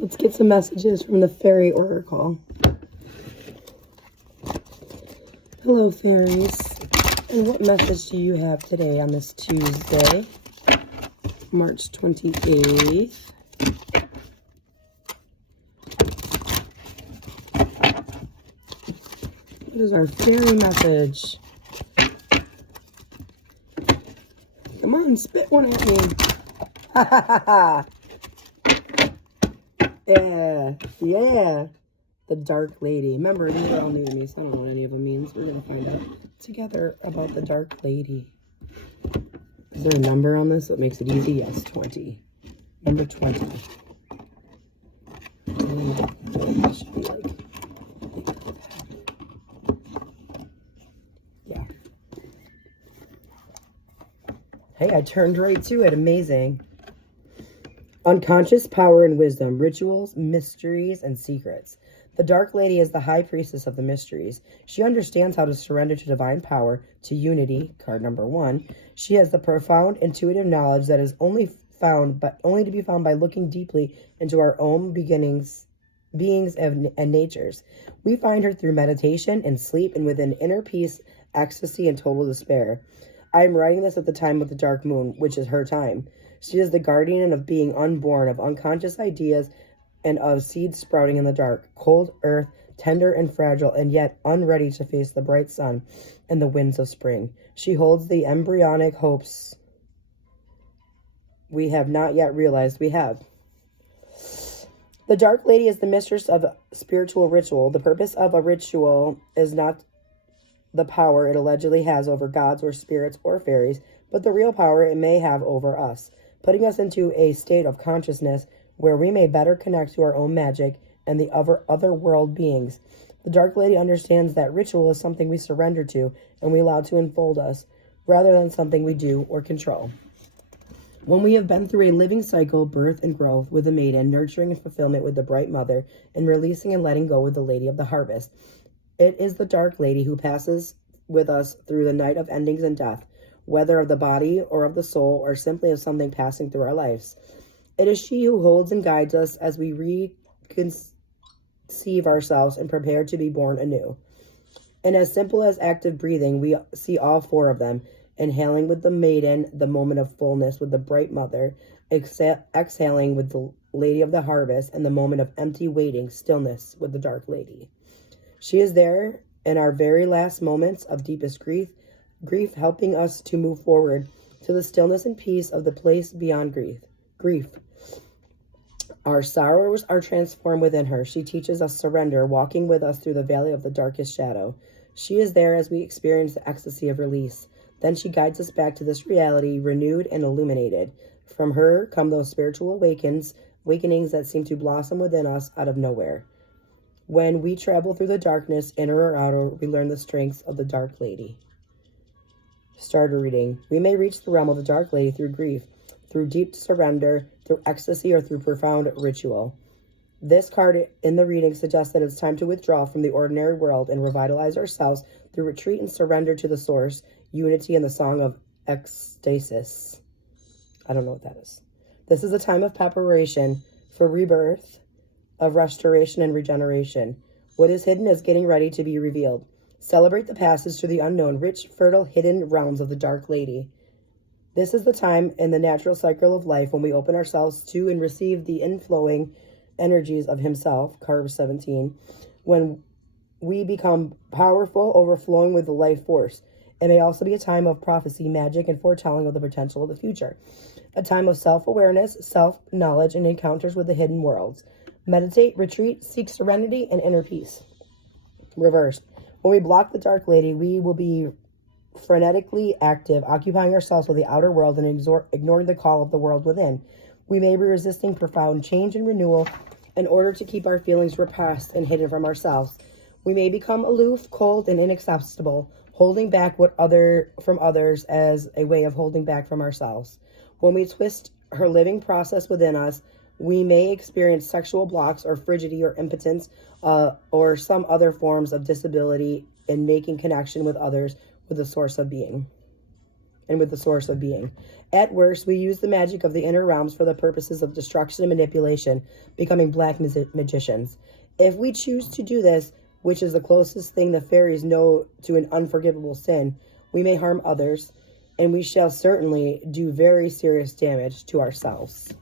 Let's get some messages from the Faerie Oracle. Hello, fairies. And what message do you have today on this Tuesday, March 28th? What is our fairy message? Come on, spit one at me. Ha ha ha ha. Yeah, yeah. The Dark Lady. Remember, these are all new to me, so I don't know what any of them means. We're going to find out together about the Dark Lady. Is there a number on this that makes it easy? Yes, 20. Number 20. It should be like... Yeah. Hey, I turned right to it. Amazing. Unconscious power and wisdom, rituals, mysteries, and secrets. The Dark Lady is the high priestess of the mysteries. She understands how to surrender to divine power, to unity, card number 1. She has the profound intuitive knowledge that is only to be found by looking deeply into our own beings and natures. We find her through meditation and sleep and within inner peace, ecstasy, and total despair. I am writing this at the time of the dark moon, which is her time. She is the guardian of being unborn, of unconscious ideas, and of seeds sprouting in the dark, cold earth, tender and fragile, and yet unready to face the bright sun and the winds of spring. She holds the embryonic hopes we have not yet realized we have. The Dark Lady is the mistress of spiritual ritual. The purpose of a ritual is not the power it allegedly has over gods or spirits or fairies, but the real power it may have over us, putting us into a state of consciousness where we may better connect to our own magic and the other world beings. The Dark Lady understands that ritual is something we surrender to and we allow to enfold us, rather than something we do or control. When we have been through a living cycle, birth and growth with the maiden, nurturing and fulfillment with the bright mother, and releasing and letting go with the Lady of the Harvest, it is the Dark Lady who passes with us through the night of endings and death, whether of the body or of the soul, or simply of something passing through our lives. It is she who holds and guides us as we reconceive ourselves and prepare to be born anew. And as simple as active breathing, we see all 4 of them, inhaling with the maiden, the moment of fullness with the bright mother, exhaling with the Lady of the Harvest, and the moment of empty waiting, stillness with the Dark Lady. She is there in our very last moments of deepest grief, helping us to move forward to the stillness and peace of the place beyond grief. Our sorrows are transformed within her. She teaches us surrender, walking with us through the valley of the darkest shadow. She is there as we experience the ecstasy of release. Then she guides us back to this reality, renewed and illuminated. From her come those spiritual awakenings that seem to blossom within us out of nowhere. When we travel through the darkness, inner or outer, we learn the strengths of the Dark Lady. Starter reading. We may reach the realm of the Dark Lady through grief, through deep surrender, through ecstasy, or through profound ritual. This card in the reading suggests that it's time to withdraw from the ordinary world and revitalize ourselves through retreat and surrender to the source, unity, and the song of ecstasis. I don't know what that is. This is a time of preparation for rebirth, of restoration and regeneration. What is hidden is getting ready to be revealed. Celebrate the passage to the unknown, rich, fertile, hidden realms of the Dark Lady. This is the time in the natural cycle of life when we open ourselves to and receive the inflowing energies of Himself, card 17, when we become powerful, overflowing with the life force. It may also be a time of prophecy, magic, and foretelling of the potential of the future. A time of self-awareness, self-knowledge, and encounters with the hidden worlds. Meditate, retreat, seek serenity, and inner peace. Reversed. When we block the Dark Lady, we will be frenetically active, occupying ourselves with the outer world and ignoring the call of the world within. We may be resisting profound change and renewal in order to keep our feelings repressed and hidden from ourselves. We may become aloof, cold, and inaccessible, holding back from others as a way of holding back from ourselves. When we twist her living process within us, we may experience sexual blocks or frigidity or impotence or some other forms of disability in making connection with others with the source of being. and with the source of being. At worst, we use the magic of the inner realms for the purposes of destruction and manipulation, becoming black magicians. If we choose to do this, which is the closest thing the fairies know to an unforgivable sin, we may harm others, and we shall certainly do very serious damage to ourselves.